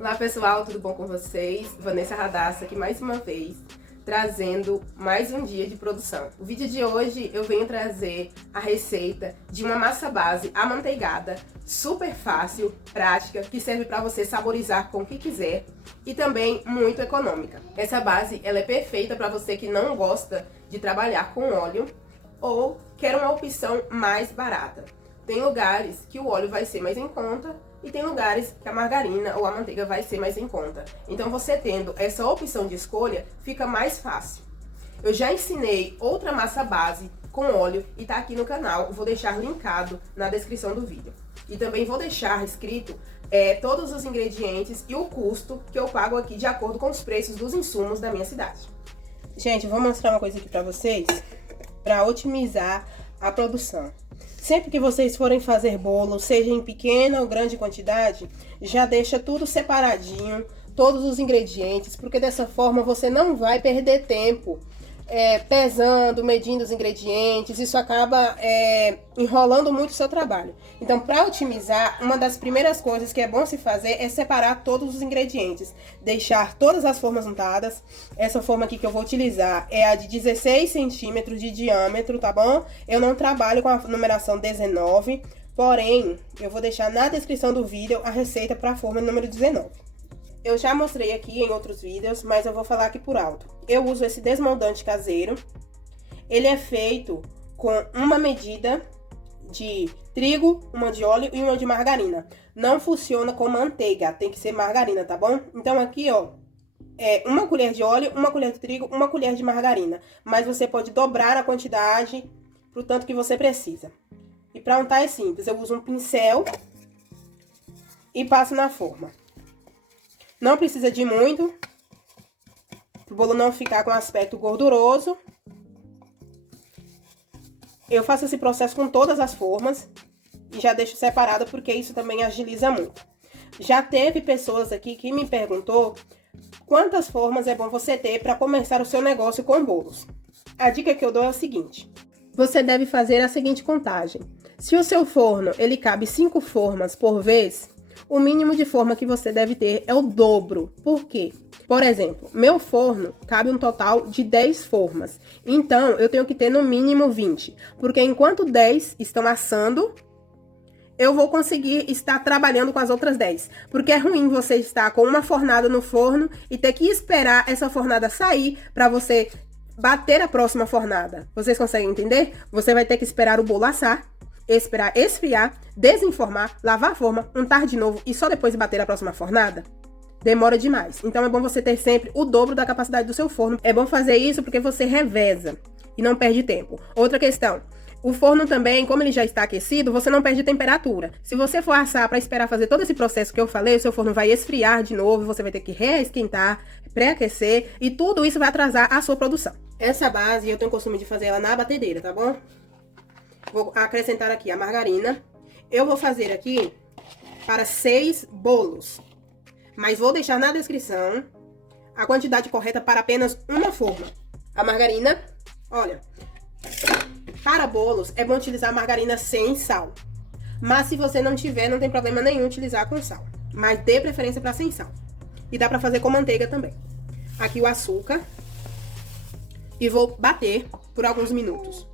Olá pessoal, tudo bom com vocês? Vanessa Radassa aqui mais uma vez, trazendo mais um dia de produção. O vídeo de hoje eu venho trazer a receita de uma massa base amanteigada, super fácil, prática, que serve para você saborizar com o que quiser e também muito econômica. Essa base ela é perfeita para você que não gosta de trabalhar com óleo ou quer uma opção mais barata. Tem lugares que o óleo vai ser mais em conta e tem lugares que a margarina ou a manteiga vai ser mais em conta. Então você tendo essa opção de escolha, fica mais fácil. Eu já ensinei outra massa base com óleo e tá aqui no canal, vou deixar linkado na descrição do vídeo. E também vou deixar escrito todos os ingredientes e o custo que eu pago aqui de acordo com os preços dos insumos da minha cidade. Gente, eu vou mostrar uma coisa aqui pra vocês, para otimizar a produção. Sempre que vocês forem fazer bolo, seja em pequena ou grande quantidade, já deixa tudo separadinho, todos os ingredientes, porque dessa forma você não vai perder tempo pesando, medindo os ingredientes. Isso acaba enrolando muito o seu trabalho. Então, para otimizar, uma das primeiras coisas que é bom se fazer é separar todos os ingredientes, deixar todas as formas untadas. Essa forma aqui que eu vou utilizar é a de 16 centímetros de diâmetro, tá bom? Eu não trabalho com a numeração 19, porém, eu vou deixar na descrição do vídeo a receita para a forma número 19. Eu já mostrei aqui em outros vídeos, mas eu vou falar aqui por alto. Eu uso esse desmoldante caseiro. Ele é feito com uma medida de trigo, uma de óleo e uma de margarina. Não funciona com manteiga, tem que ser margarina, tá bom? Então aqui, ó, uma colher de óleo, uma colher de trigo, uma colher de margarina. Mas você pode dobrar a quantidade pro tanto que você precisa. E para untar é simples, eu uso um pincel e passo na forma. Não precisa de muito, para o bolo não ficar com aspecto gorduroso. Eu faço esse processo com todas as formas e já deixo separado porque isso também agiliza muito. Já teve pessoas aqui que me perguntou quantas formas é bom você ter para começar o seu negócio com bolos. A dica que eu dou é o seguinte: você deve fazer a seguinte contagem. Se o seu forno ele cabe 5 formas por vez, o mínimo de forma que você deve ter é o dobro. Por quê? Por exemplo, meu forno cabe um total de 10 formas. Então, eu tenho que ter no mínimo 20. Porque enquanto 10 estão assando, eu vou conseguir estar trabalhando com as outras 10. Porque é ruim você estar com uma fornada no forno e ter que esperar essa fornada sair para você bater a próxima fornada. Vocês conseguem entender? Você vai ter que esperar o bolo assar, esperar esfriar, desenformar, lavar a forma, untar de novo e só depois bater a próxima fornada. Demora demais. Então é bom você ter sempre o dobro da capacidade do seu forno. É bom fazer isso porque você reveza e não perde tempo. Outra questão, o forno também, como ele já está aquecido, você não perde temperatura. Se você for assar para esperar fazer todo esse processo que eu falei, o seu forno vai esfriar de novo, você vai ter que reesquentar, pré-aquecer e tudo isso vai atrasar a sua produção. Essa base eu tenho o costume de fazer ela na batedeira, tá bom? Vou acrescentar aqui a margarina. Eu vou fazer aqui para 6 bolos. Mas vou deixar na descrição a quantidade correta para apenas uma forma. A margarina, olha, para bolos é bom utilizar margarina sem sal. Mas se você não tiver, não tem problema nenhum utilizar com sal. Mas dê preferência para sem sal. E dá para fazer com manteiga também. Aqui o açúcar. E vou bater por alguns minutos.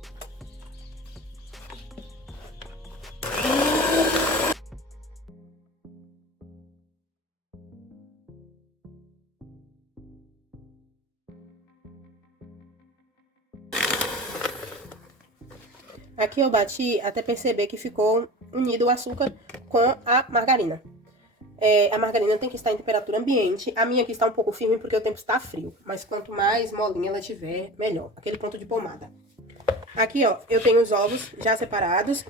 Aqui eu bati até perceber que ficou unido o açúcar com a margarina. A margarina tem que estar em temperatura ambiente. A minha aqui está um pouco firme porque o tempo está frio. Mas quanto mais molinha ela tiver, melhor. Aquele ponto de pomada. Aqui, ó, eu tenho os ovos já separados,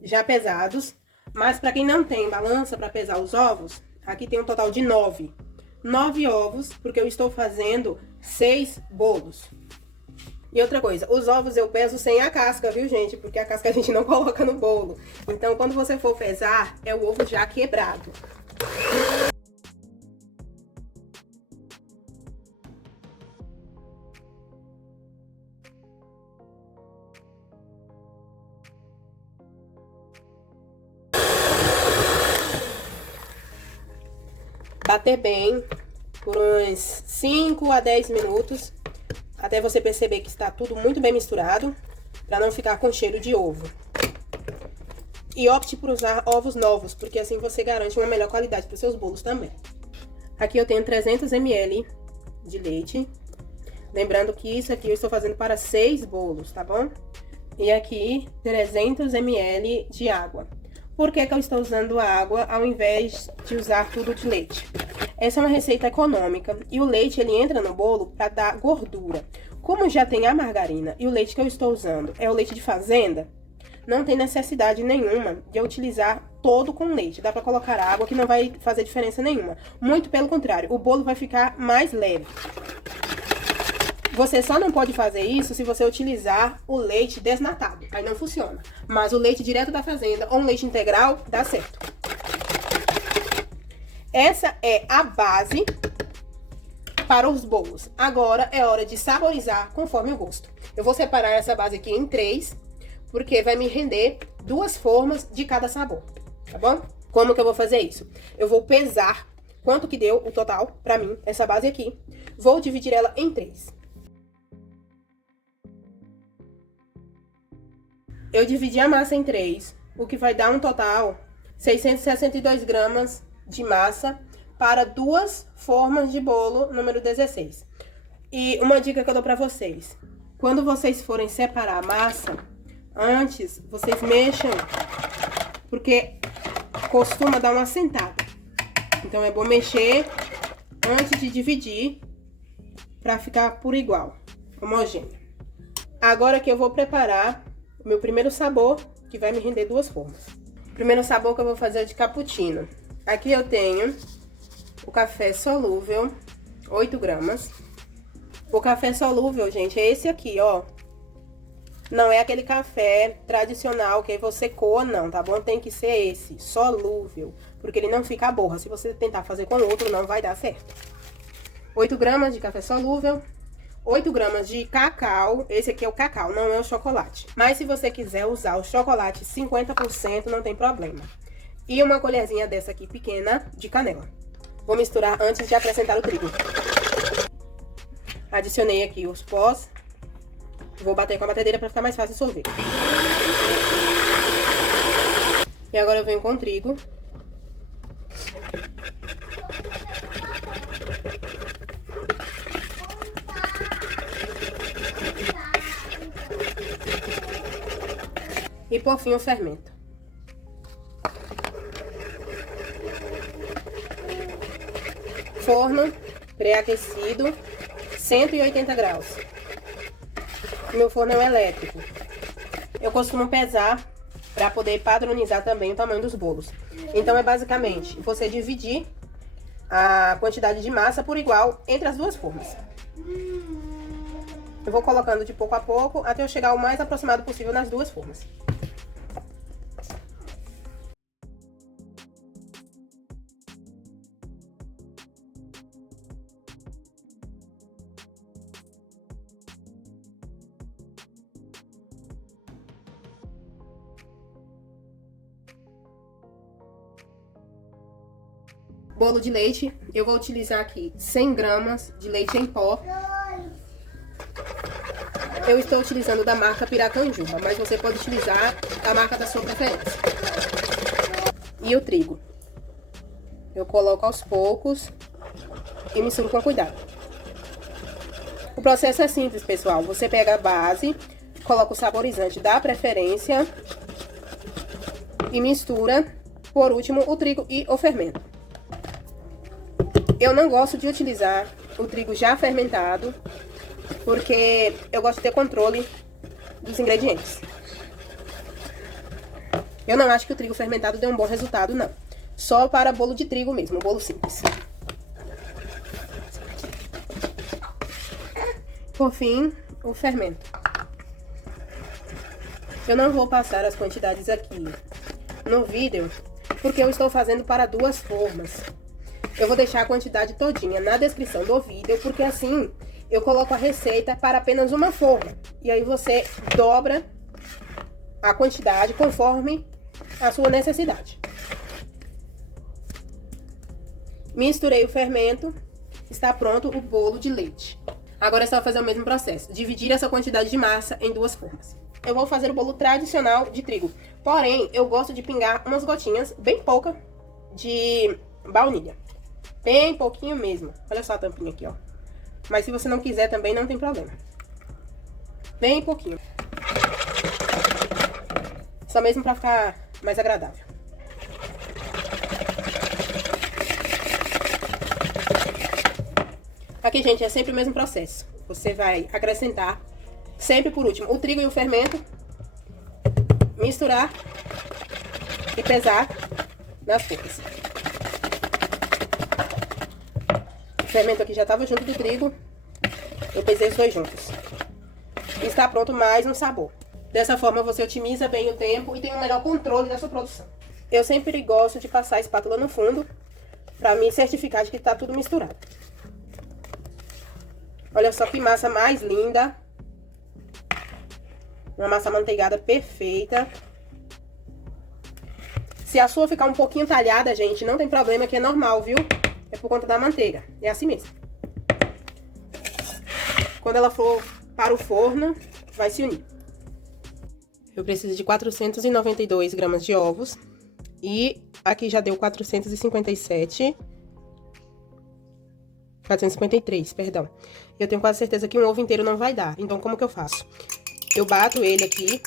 já pesados. Mas para quem não tem balança para pesar os ovos, aqui tem um total de 9. 9 ovos, porque eu estou fazendo 6 bolos. E outra coisa, os ovos eu peso sem a casca, viu, gente? Porque a casca a gente não coloca no bolo. Então, quando você for pesar, é o ovo já quebrado. Bater bem por uns 5 a 10 minutos, até você perceber que está tudo muito bem misturado, para não ficar com cheiro de ovo. E opte por usar ovos novos, porque assim você garante uma melhor qualidade para os seus bolos também. Aqui eu tenho 300 ml de leite. Lembrando que isso aqui eu estou fazendo para 6 bolos, tá bom? E aqui 300 ml de água. Por que que eu estou usando água ao invés de usar tudo de leite? Essa é uma receita econômica e o leite ele entra no bolo para dar gordura. Como já tem a margarina e o leite que eu estou usando é o leite de fazenda, não tem necessidade nenhuma de eu utilizar todo com leite. Dá para colocar água que não vai fazer diferença nenhuma. Muito pelo contrário, o bolo vai ficar mais leve. Você só não pode fazer isso se você utilizar o leite desnatado. Aí não funciona. Mas o leite direto da fazenda ou um leite integral dá certo. Essa é a base para os bolos. Agora é hora de saborizar conforme o gosto. Eu vou separar essa base aqui em 3, porque vai me render 2 formas de cada sabor, tá bom? Como que eu vou fazer isso? Eu vou pesar quanto que deu o total pra mim, essa base aqui. Vou dividir ela em 3. Eu dividi a massa em 3, o que vai dar um total 662 gramas de massa para 2 formas de bolo número 16. E uma dica que eu dou pra vocês. Quando vocês forem separar a massa, antes vocês mexam, porque costuma dar uma assentada. Então é bom mexer antes de dividir, pra ficar por igual, homogêneo. Agora que eu vou preparar o meu primeiro sabor, que vai me render 2 formas. O primeiro sabor que eu vou fazer é de cappuccino. Aqui eu tenho o café solúvel, 8 gramas. O café solúvel, gente, é esse aqui, ó. Não é aquele café tradicional que você coa, não, tá bom? Tem que ser esse, solúvel, porque ele não fica borra. Se você tentar fazer com outro, não vai dar certo. 8 gramas de café solúvel. 8 gramas de cacau, esse aqui é o cacau, não é o chocolate. Mas se você quiser usar o chocolate 50%, não tem problema. E uma colherzinha dessa aqui pequena de canela. Vou misturar antes de acrescentar o trigo. Adicionei aqui os pós. Vou bater com a batedeira para ficar mais fácil de sorver. E agora eu venho com o trigo. E por fim o fermento. Forno pré-aquecido, 180 graus. Meu forno é elétrico. Eu costumo pesar para poder padronizar também o tamanho dos bolos. Então é basicamente você dividir a quantidade de massa por igual entre as 2 formas. Eu vou colocando de pouco a pouco até eu chegar o mais aproximado possível nas 2 formas. Bolo de leite, eu vou utilizar aqui 100 gramas de leite em pó. Eu estou utilizando da marca Piracanjuba, mas você pode utilizar a marca da sua preferência. E o trigo. Eu coloco aos poucos e misturo com cuidado. O processo é simples, pessoal. Você pega a base, coloca o saborizante da preferência e mistura, por último, o trigo e o fermento. Eu não gosto de utilizar o trigo já fermentado, porque eu gosto de ter controle dos ingredientes. Eu não acho que o trigo fermentado dê um bom resultado, não. Só para bolo de trigo mesmo, bolo simples. Por fim, o fermento. Eu não vou passar as quantidades aqui no vídeo, porque eu estou fazendo para 2 formas. Eu vou deixar a quantidade todinha na descrição do vídeo, porque assim eu coloco a receita para apenas uma forma. E aí você dobra a quantidade conforme a sua necessidade. Misturei o fermento, está pronto o bolo de leite. Agora é só fazer o mesmo processo, dividir essa quantidade de massa em 2 formas. Eu vou fazer o bolo tradicional de trigo, porém eu gosto de pingar umas gotinhas, bem pouca, de baunilha. Bem pouquinho mesmo. Olha só a tampinha aqui, ó. Mas se você não quiser também não tem problema. Bem pouquinho. Só mesmo pra ficar mais agradável. Aqui, gente, é sempre o mesmo processo. Você vai acrescentar, sempre por último, o trigo e o fermento. Misturar e pesar nas formas. O fermento aqui já estava junto do trigo. Eu pesei os 2 juntos. E está pronto mais um sabor. Dessa forma você otimiza bem o tempo e tem um melhor controle da sua produção. Eu sempre gosto de passar a espátula no fundo para me certificar de que está tudo misturado. Olha só que massa mais linda. Uma massa amanteigada perfeita. Se a sua ficar um pouquinho talhada, gente, não tem problema, que é normal, viu? É por conta da manteiga. É assim mesmo. Quando ela for para o forno, vai se unir. Eu preciso de 492 gramas de ovos. E aqui já deu 453, perdão. Eu tenho quase certeza que um ovo inteiro não vai dar. Então, como que eu faço? Eu bato ele aqui.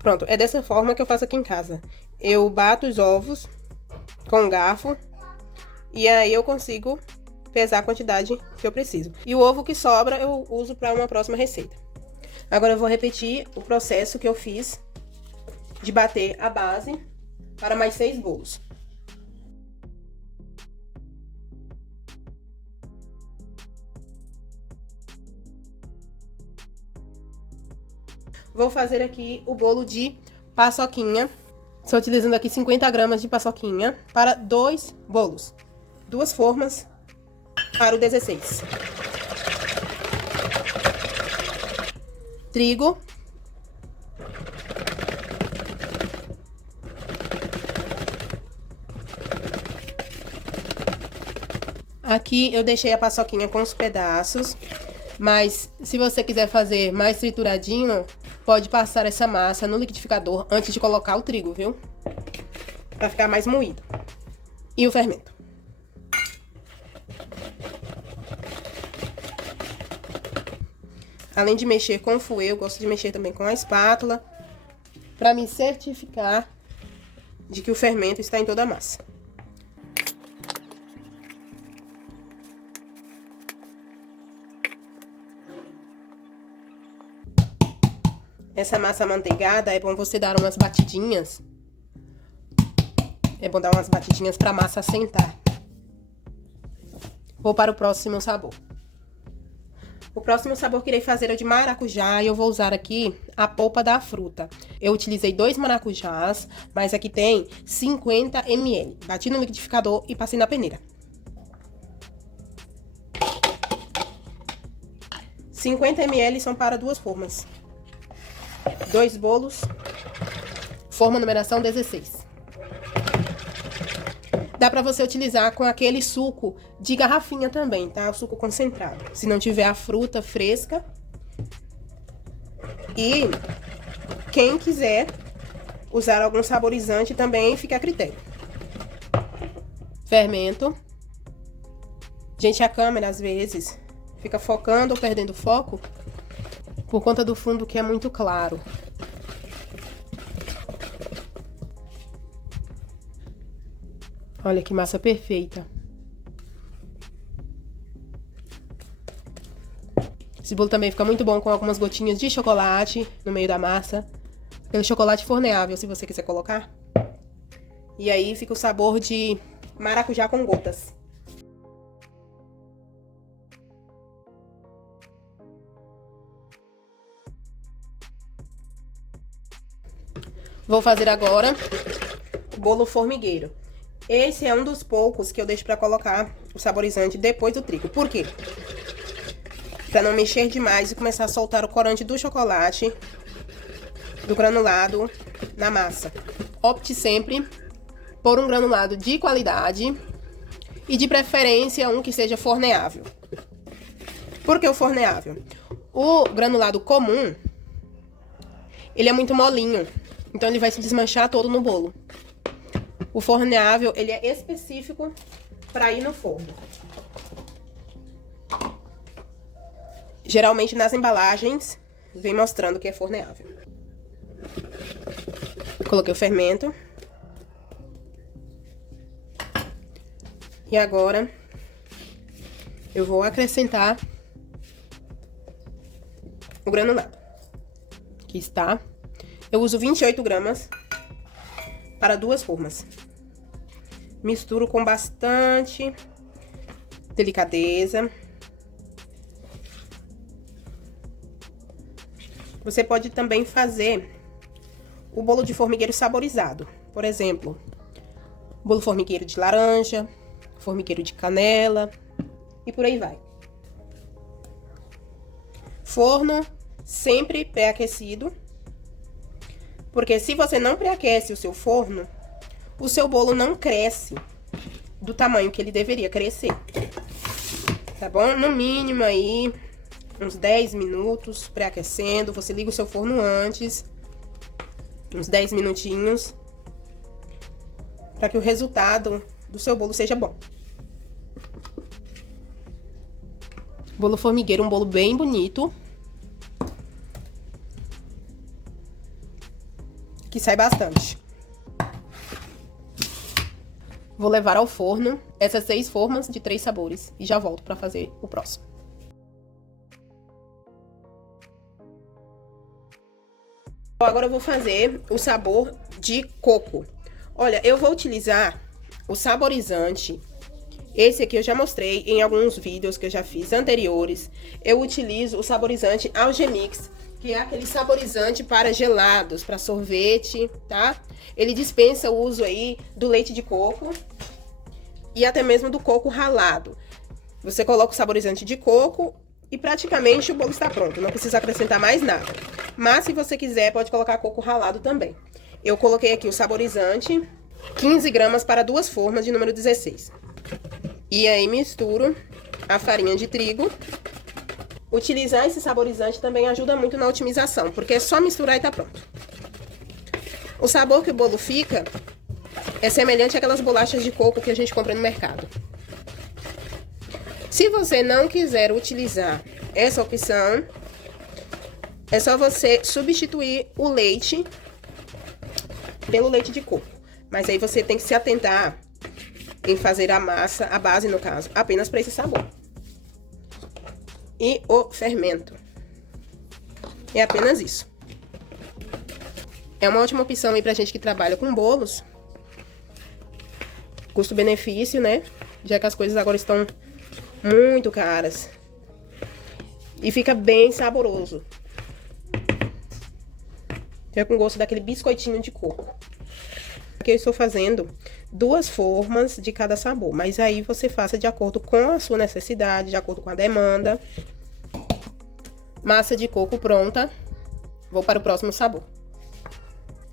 Pronto, é dessa forma que eu faço aqui em casa. Eu bato os ovos com um garfo e aí eu consigo pesar a quantidade que eu preciso. E o ovo que sobra eu uso para uma próxima receita. Agora eu vou repetir o processo que eu fiz de bater a base para mais 6 bolos. Vou fazer aqui o bolo de paçoquinha. Estou utilizando aqui 50 gramas de paçoquinha para 2 bolos. 2 formas para o 16. Trigo. Aqui eu deixei a paçoquinha com os pedaços, mas se você quiser fazer mais trituradinho, pode passar essa massa no liquidificador antes de colocar o trigo, viu? Pra ficar mais moído. E o fermento. Além de mexer com o fouet, eu gosto de mexer também com a espátula, para me certificar de que o fermento está em toda a massa. Essa massa amanteigada é bom você dar umas batidinhas. É bom dar umas batidinhas para a massa assentar. Vou para o próximo sabor. O próximo sabor que irei fazer é o de maracujá e eu vou usar aqui a polpa da fruta. Eu utilizei 2 maracujás, mas aqui tem 50 ml. Bati no liquidificador e passei na peneira. 50 ml são para 2 formas. 2 bolos, forma numeração 16. Dá pra você utilizar com aquele suco de garrafinha também, tá? O suco concentrado. Se não tiver a fruta fresca. E quem quiser usar algum saborizante também fica a critério. Fermento. Gente, a câmera às vezes fica focando ou perdendo foco por conta do fundo que é muito claro. Olha que massa perfeita. Esse bolo também fica muito bom com algumas gotinhas de chocolate no meio da massa. Aquele chocolate forneável, se você quiser colocar. E aí fica o sabor de maracujá com gotas. Vou fazer agora o bolo formigueiro. Esse é um dos poucos que eu deixo pra colocar o saborizante depois do trigo. Por quê? Pra não mexer demais e começar a soltar o corante do chocolate, do granulado, na massa. Opte sempre por um granulado de qualidade e de preferência um que seja forneável. Por que o forneável? O granulado comum, ele é muito molinho, então ele vai se desmanchar todo no bolo. O forneável, ele é específico para ir no forno. Geralmente nas embalagens vem mostrando que é forneável. Coloquei o fermento. E agora eu vou acrescentar o granulado. Aqui está. Eu uso 28 gramas para 2 formas. Misturo com bastante delicadeza. Você pode também fazer o bolo de formigueiro saborizado. Por exemplo, bolo formigueiro de laranja, formigueiro de canela e por aí vai. Forno sempre pré-aquecido, porque se você não pré-aquece o seu forno, o seu bolo não cresce do tamanho que ele deveria crescer. Tá bom? No mínimo aí uns 10 minutos pré-aquecendo. Você liga o seu forno antes, uns 10 minutinhos, para que o resultado do seu bolo seja bom. Bolo formigueiro, um bolo bem bonito, que sai bastante. Vou levar ao forno essas 6 formas de 3 sabores e já volto para fazer o próximo. Agora eu vou fazer o sabor de coco. Olha, eu vou utilizar o saborizante. Esse aqui eu já mostrei em alguns vídeos que eu já fiz anteriores. Eu utilizo o saborizante Algemix, que é aquele saborizante para gelados, para sorvete, tá? Ele dispensa o uso aí do leite de coco e até mesmo do coco ralado. Você coloca o saborizante de coco e praticamente o bolo está pronto, não precisa acrescentar mais nada. Mas se você quiser, pode colocar coco ralado também. Eu coloquei aqui o saborizante, 15 gramas para 2 formas de número 16. E aí misturo a farinha de trigo. Utilizar esse saborizante também ajuda muito na otimização, porque é só misturar e tá pronto. O sabor que o bolo fica é semelhante àquelas bolachas de coco que a gente compra no mercado. Se você não quiser utilizar essa opção, é só você substituir o leite pelo leite de coco. Mas aí você tem que se atentar em fazer a massa, a base no caso, apenas para esse sabor. E o fermento. É apenas isso. É uma ótima opção aí pra gente que trabalha com bolos. Custo-benefício, né? Já que as coisas agora estão muito caras. E fica bem saboroso. Fica com gosto daquele biscoitinho de coco. Aqui eu estou fazendo 2 formas de cada sabor, mas aí você faça de acordo com a sua necessidade, de acordo com a demanda. Massa de coco pronta. Vou para o próximo sabor.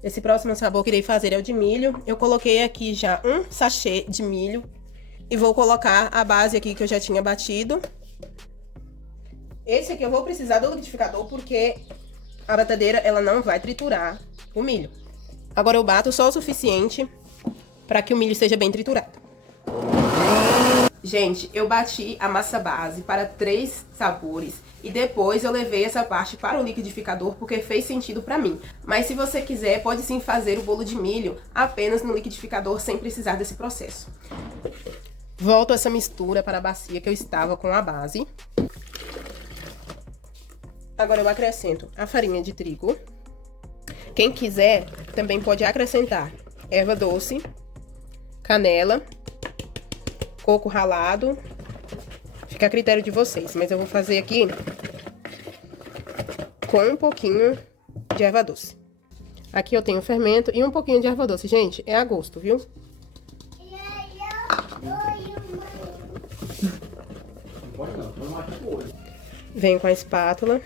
Esse próximo sabor que irei fazer é o de milho. Eu coloquei aqui já um sachê de milho e vou colocar a base aqui que eu já tinha batido. Esse aqui eu vou precisar do liquidificador porque a batadeira ela não vai triturar o milho. Agora eu bato só o suficiente para que o milho seja bem triturado. Gente, eu bati a massa base para 3 sabores e depois eu levei essa parte para o liquidificador porque fez sentido para mim. Mas se você quiser, pode sim fazer o bolo de milho apenas no liquidificador sem precisar desse processo. Volto essa mistura para a bacia que eu estava com a base. Agora eu acrescento a farinha de trigo. Quem quiser também pode acrescentar erva doce, canela, coco ralado. Fica a critério de vocês, mas eu vou fazer aqui com um pouquinho de erva doce. Aqui eu tenho fermento e um pouquinho de erva doce. Gente, é a gosto, viu? Venho com a espátula.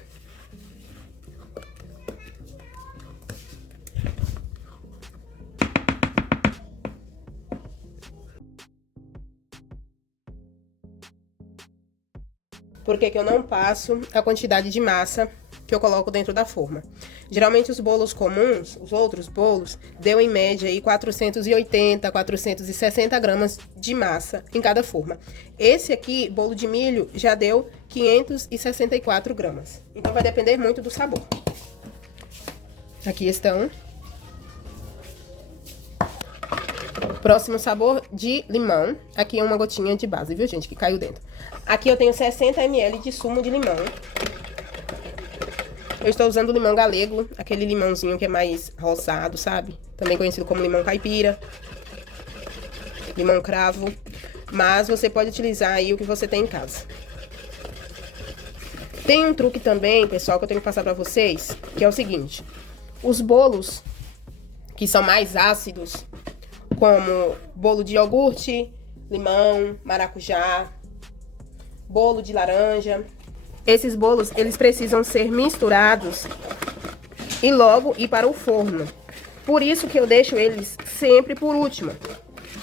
Por que que eu não passo a quantidade de massa que eu coloco dentro da forma? Geralmente os bolos comuns, os outros bolos, deu em média aí 480, 460 gramas de massa em cada forma. Esse aqui, bolo de milho, já deu 564 gramas. Então vai depender muito do sabor. Aqui estão. Próximo sabor de limão. Aqui é uma gotinha de base, viu, gente, que caiu dentro. Aqui eu tenho 60 ml de sumo de limão. Eu estou usando o limão galego, aquele limãozinho que é mais rosado, sabe? Também conhecido como limão caipira, limão cravo. Mas você pode utilizar aí o que você tem em casa. Tem um truque também, pessoal, que eu tenho que passar pra vocês, que é o seguinte. Os bolos que são mais ácidos, como bolo de iogurte, limão, maracujá, bolo de laranja. Esses bolos, eles precisam ser misturados e logo ir para o forno. Por isso que eu deixo eles sempre por último.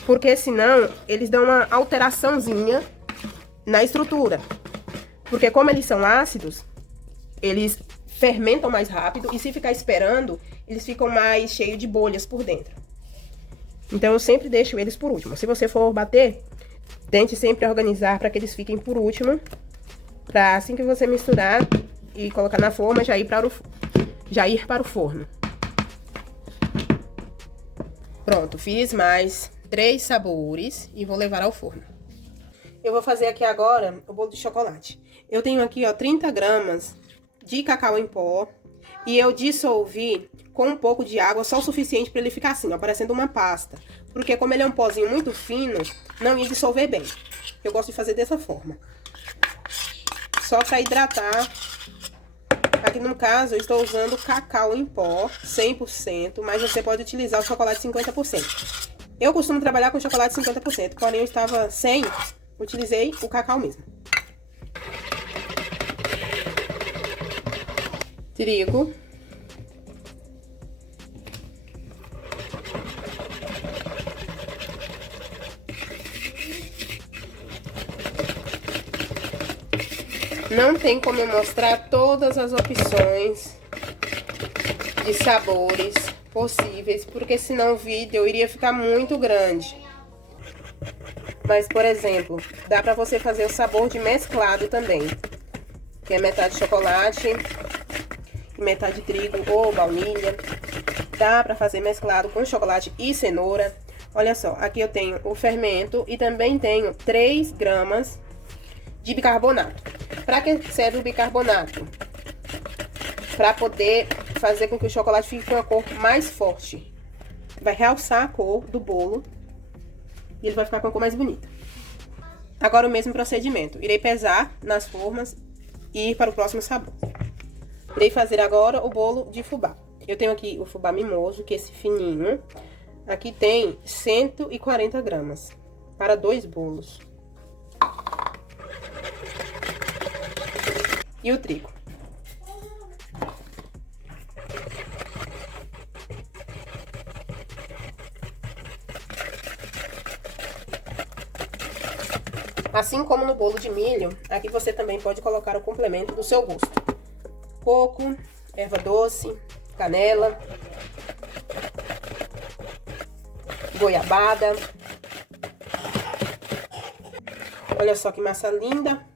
Porque senão, eles dão uma alteraçãozinha na estrutura. Porque como eles são ácidos, eles fermentam mais rápido. E se ficar esperando, eles ficam mais cheios de bolhas por dentro. Então, eu sempre deixo eles por último. Se você for bater, tente sempre organizar para que eles fiquem por último. Para assim que você misturar e colocar na forma, já ir para o forno. Pronto, fiz mais 3 sabores e vou levar ao forno. Eu vou fazer aqui agora o bolo de chocolate. Eu tenho aqui, ó, 30 gramas de cacau em pó. E eu dissolvi com um pouco de água, só o suficiente para ele ficar assim, ó, parecendo uma pasta. Porque como ele é um pozinho muito fino, não ia dissolver bem. Eu gosto de fazer dessa forma. Só para hidratar. Aqui no caso, eu estou usando cacau em pó, 100%, mas você pode utilizar o chocolate 50%. Eu costumo trabalhar com chocolate 50%, porém eu estava sem, utilizei o cacau mesmo. Trigo. Não tem como eu mostrar todas as opções de sabores possíveis, porque senão o vídeo iria ficar muito grande. Mas, por exemplo, dá pra você fazer o sabor de mesclado também, que é metade chocolate e metade trigo ou baunilha. Dá pra fazer mesclado com chocolate e cenoura. Olha só, aqui eu tenho o fermento e também tenho 3 gramas de bicarbonato. Para que serve o bicarbonato? Para poder fazer com que o chocolate fique com uma cor mais forte. Vai realçar a cor do bolo e ele vai ficar com a cor mais bonita. Agora o mesmo procedimento. Irei pesar nas formas e ir para o próximo sabor. Irei fazer agora o bolo de fubá. Eu tenho aqui o fubá mimoso, que é esse fininho. Aqui tem 140 gramas para 2 bolos. E o trigo. Assim como no bolo de milho, aqui você também pode colocar o complemento do seu gosto. Coco, erva doce, canela, goiabada. Olha só que massa linda.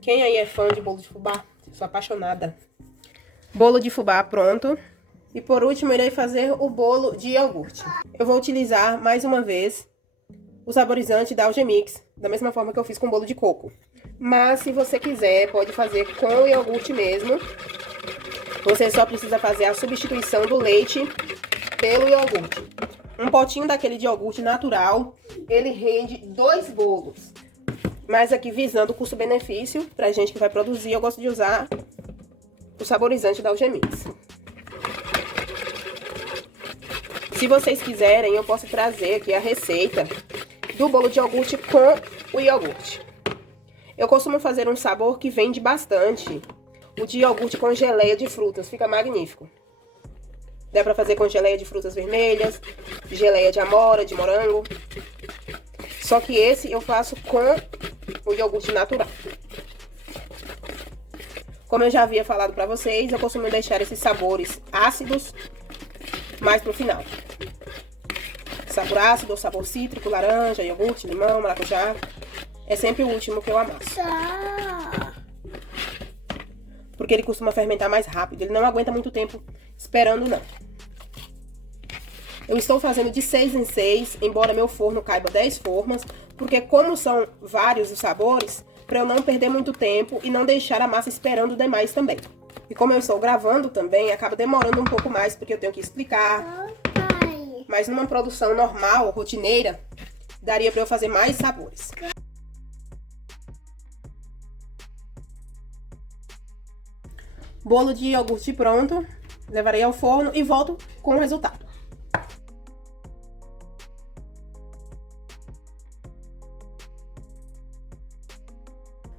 Quem aí é fã de bolo de fubá? Eu sou apaixonada. Bolo de fubá pronto. E por último, irei fazer o bolo de iogurte. Eu vou utilizar, mais uma vez, o saborizante da Algemix, da mesma forma que eu fiz com o bolo de coco. Mas, se você quiser, pode fazer com o iogurte mesmo. Você só precisa fazer a substituição do leite pelo iogurte. Um potinho daquele de iogurte natural, ele rende 2 bolos. Mas aqui, visando o custo-benefício, pra gente que vai produzir, eu gosto de usar o saborizante da Algemix. Se vocês quiserem, eu posso trazer aqui a receita do bolo de iogurte com o iogurte. Eu costumo fazer um sabor que vende bastante. O de iogurte com geleia de frutas, fica magnífico. Dá pra fazer com geleia de frutas vermelhas, geleia de amora, de morango. Só que esse eu faço com o iogurte natural. Como eu já havia falado pra vocês, eu costumo deixar esses sabores ácidos mais pro final. Sabor ácido, sabor cítrico, laranja, iogurte, limão, maracujá. É sempre o último que eu amasso. Porque ele costuma fermentar mais rápido. Ele não aguenta muito tempo esperando, não. Eu estou fazendo de 6 em 6, embora meu forno caiba 10 formas. Porque como são vários os sabores, para eu não perder muito tempo e não deixar a massa esperando demais também. E como eu estou gravando também, acaba demorando um pouco mais, porque eu tenho que explicar. Mas numa produção normal, rotineira, daria para eu fazer mais sabores. Bolo de iogurte pronto. Levarei ao forno e volto com o resultado.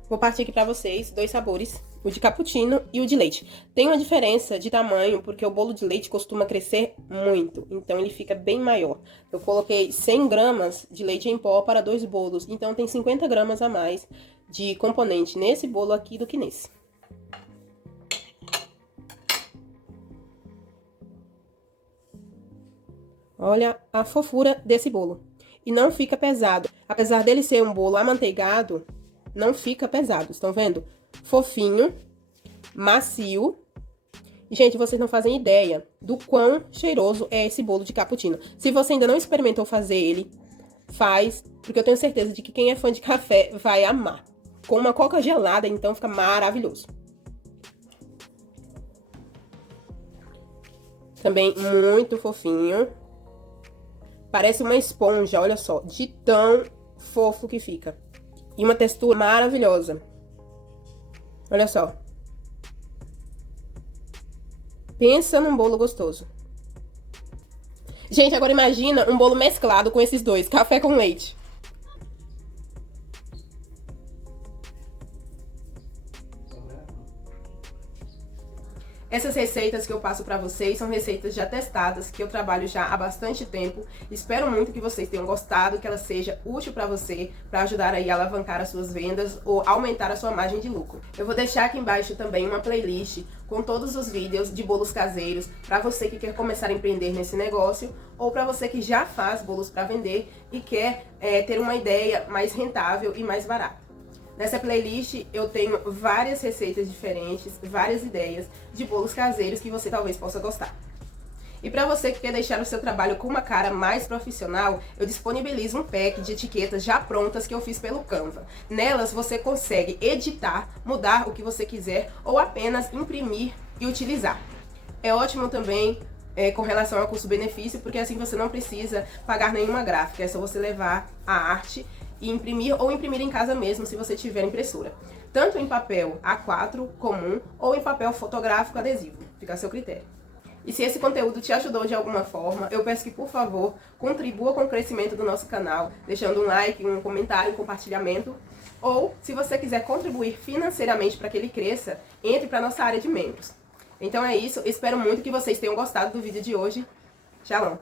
Vou partir aqui pra vocês dois sabores, o de cappuccino e o de leite. Tem uma diferença de tamanho, porque o bolo de leite costuma crescer muito, então ele fica bem maior. Eu coloquei 100 gramas de leite em pó para 2 bolos, então tem 50 gramas a mais de componente nesse bolo aqui do que nesse. Olha a fofura desse bolo. E não fica pesado. Apesar dele ser um bolo amanteigado, não fica pesado. Estão vendo? Fofinho, macio. E, gente, vocês não fazem ideia do quão cheiroso é esse bolo de cappuccino. Se você ainda não experimentou fazer ele, faz. Porque eu tenho certeza de que quem é fã de café vai amar. Com uma coca gelada, então, fica maravilhoso. Também muito fofinho. Parece uma esponja, olha só, de tão fofo que fica. E uma textura maravilhosa. Olha só. Pensa num bolo gostoso. Gente, agora imagina um bolo mesclado com esses dois, café com leite. Essas receitas que eu passo pra vocês são receitas já testadas, que eu trabalho já há bastante tempo. Espero muito que vocês tenham gostado, que ela seja útil pra você, pra ajudar aí a alavancar as suas vendas ou aumentar a sua margem de lucro. Eu vou deixar aqui embaixo também uma playlist com todos os vídeos de bolos caseiros, pra você que quer começar a empreender nesse negócio, ou pra você que já faz bolos pra vender e quer ter uma ideia mais rentável e mais barata. Nessa playlist eu tenho várias receitas diferentes, várias ideias de bolos caseiros que você talvez possa gostar. E para você que quer deixar o seu trabalho com uma cara mais profissional, eu disponibilizo um pack de etiquetas já prontas que eu fiz pelo Canva. Nelas você consegue editar, mudar o que você quiser ou apenas imprimir e utilizar. É ótimo também com relação ao custo-benefício, porque assim você não precisa pagar nenhuma gráfica, é só você levar a arte e imprimir ou imprimir em casa mesmo, se você tiver impressora. Tanto em papel A4 comum ou em papel fotográfico adesivo, fica a seu critério. E se esse conteúdo te ajudou de alguma forma, eu peço que, por favor, contribua com o crescimento do nosso canal, deixando um like, um comentário, um compartilhamento. Ou, se você quiser contribuir financeiramente para que ele cresça, entre para a nossa área de membros. Então é isso, espero muito que vocês tenham gostado do vídeo de hoje. Shalom!